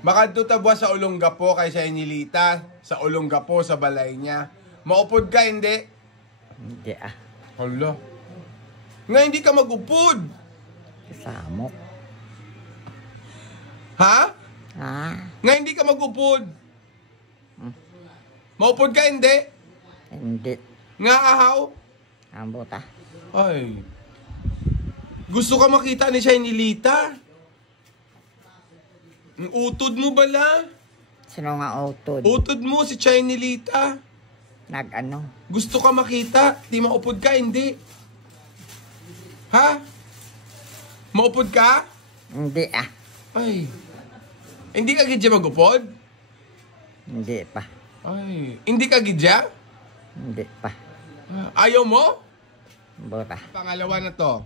Makadto tabwa sa Olongapo kay sa inilita, sa Olongapo sa balay niya. Maupod ka, hindi? Hindi ah. Hala. Nga hindi ka magupod. Kasamo. Ha? Ah. Nga hindi ka magupod. Maupod ka, hindi? Hindi. Nga ahaw? Ambot ah. Ay. Gusto ka makita ni siya inilita? Ang utod mo bala? Sino nga utod? Utod mo si Chinilita. Nag-ano? Gusto ka makita? Di maupod ka, hindi. Ha? Maupod ka? Hindi ah. Ay. Hindi ka gidya magupod? Hindi pa. Ay. Hindi ka gidya? Hindi pa. Ayaw mo? Ambot ah. Pangalawa na to.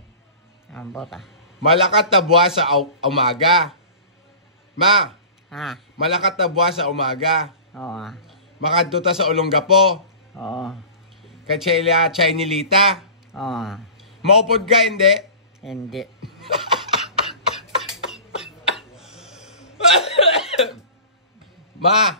Ambot ah. Malakat na buwas sa umaga. Ma, Ah. malakat na buwas sa umaga. Oo ah. Makadto ta sa Olongapo. Oo. Kay Chinilita. Oo ah. Maupod ka, hindi? Hindi. Ma,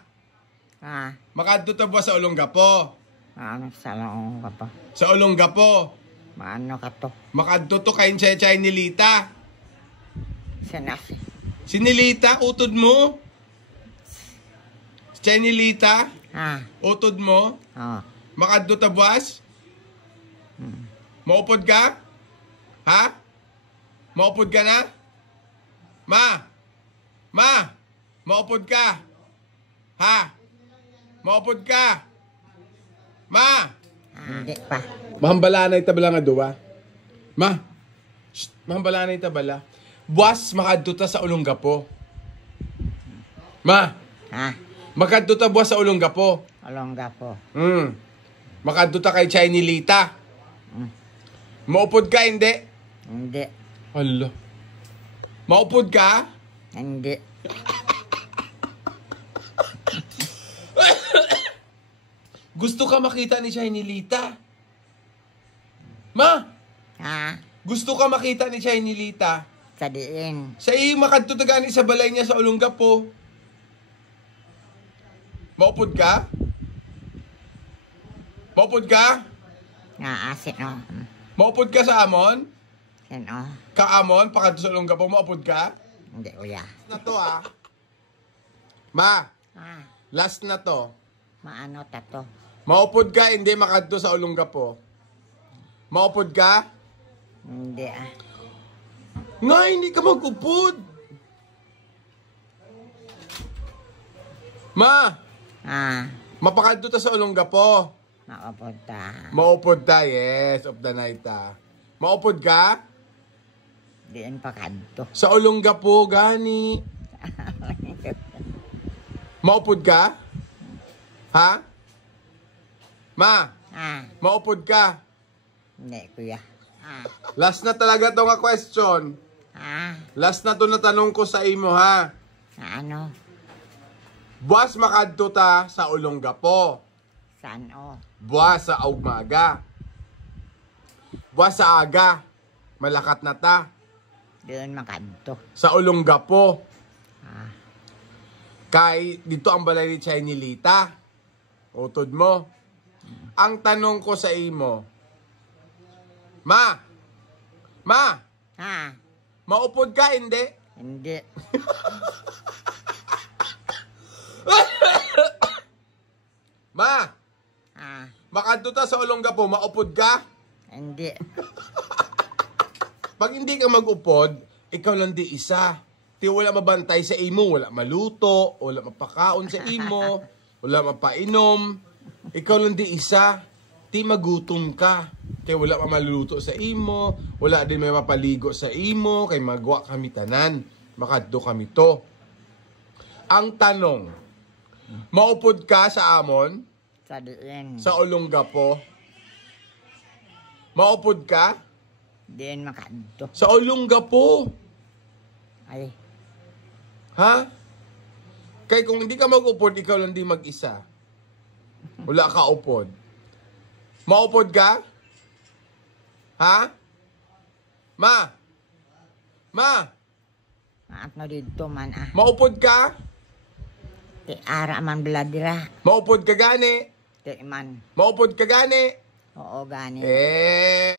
Ah. makadto ta buwas sa Olongapo. Maano sa laong ka pa? Sa Olongapo. Maano ka to? Makadto to kay Chinilita. Sinasi. Sinilita, utod mo? Chinilita, Ah. utod mo? Oo. Makadto ta buwas? Maupod ka? Ha? Maupod ka na? Ma! Ma! Maupod ka? Ha? Maupod ka? Ma! Hindi pa. Mahambalanay tabala nga duwa. Ma! Shh, mahambalanay tabala. Buwas makadto ta sa Olongapo. Ma! Ah. Makadto ta buwas sa Olongapo. Olongga po. Makadto ta kay Chinilita. Maupod ka, hindi? Hindi. Hala. Maupod ka? Hindi. Gusto ka makita ni Chinilita? Ma! Ah. Gusto ka makita ni Chinilita? Sa diin. Sa makadto ta gani sa balay niya sa Olongapo. Maupod ka? Maupod ka? Nga asin o. Maupod ka sa amon? Sino? Kaamon, pakadto sa Olongapo, maupod ka? Hindi uya. Na to ah. Ma, Ah. last na to. Maano tato? Maupod ka, hindi makadto sa Olongapo. Maupod ka? Hindi ah. Nga, hindi ka mag-upod. Ma, Ah. mapakadto ta sa Olongapo. Makapunta. Maupod ta, yes, of the night ta. Maupod ka? Diin pa kanto. Sa Olongapo, gani. Maupod ka? Ha? Ma, Ah. maupod ka? Hindi kuya. Ah. Last na talaga to nga question. Ah. Last na to na tanong ko sa imo, ha? Ano? Buwas makadto ta sa Olongapo. Saan o? Buwas sa umaga. Buwas sa aga. Malakat na ta. Diin makanto. Sa Olongapo. Ah. Kay dito ang balay ni Chinilita. Utod mo. Ang tanong ko sa imo, Ma! Ma! Ah. Maupod ka, hindi? Hindi. Ma! Ah. Makadto ta sa Olongapo, maupod ka? Hindi. Pag hindi ka mag-upod, ikaw lang di isa. Ti wala mabantay sa imo, wala maluto, wala mapakaon sa imo, wala mapainom. Ikaw lang di isa. Ti magutom ka. Kaya wala pa maluluto sa imo, wala din may mapaligo sa imo, kay magwa kami tanan. Makadto kami to. Ang tanong, maupod ka sa amon? Sa diin. Sa Olongapo? Maupod ka? Diin makanto. Sa Olongapo? Ay. Ha? Kaya kung hindi ka mag-upod, ikaw lang di mag-isa. Wala ka upod. Maupod ka? Ha? Ma? Ma? Maat na dito man ah. Maupod ka? Ti ara man bladira. Maupod ka gani. Ti man. Maupod ka gani. Oo, gani. Eh.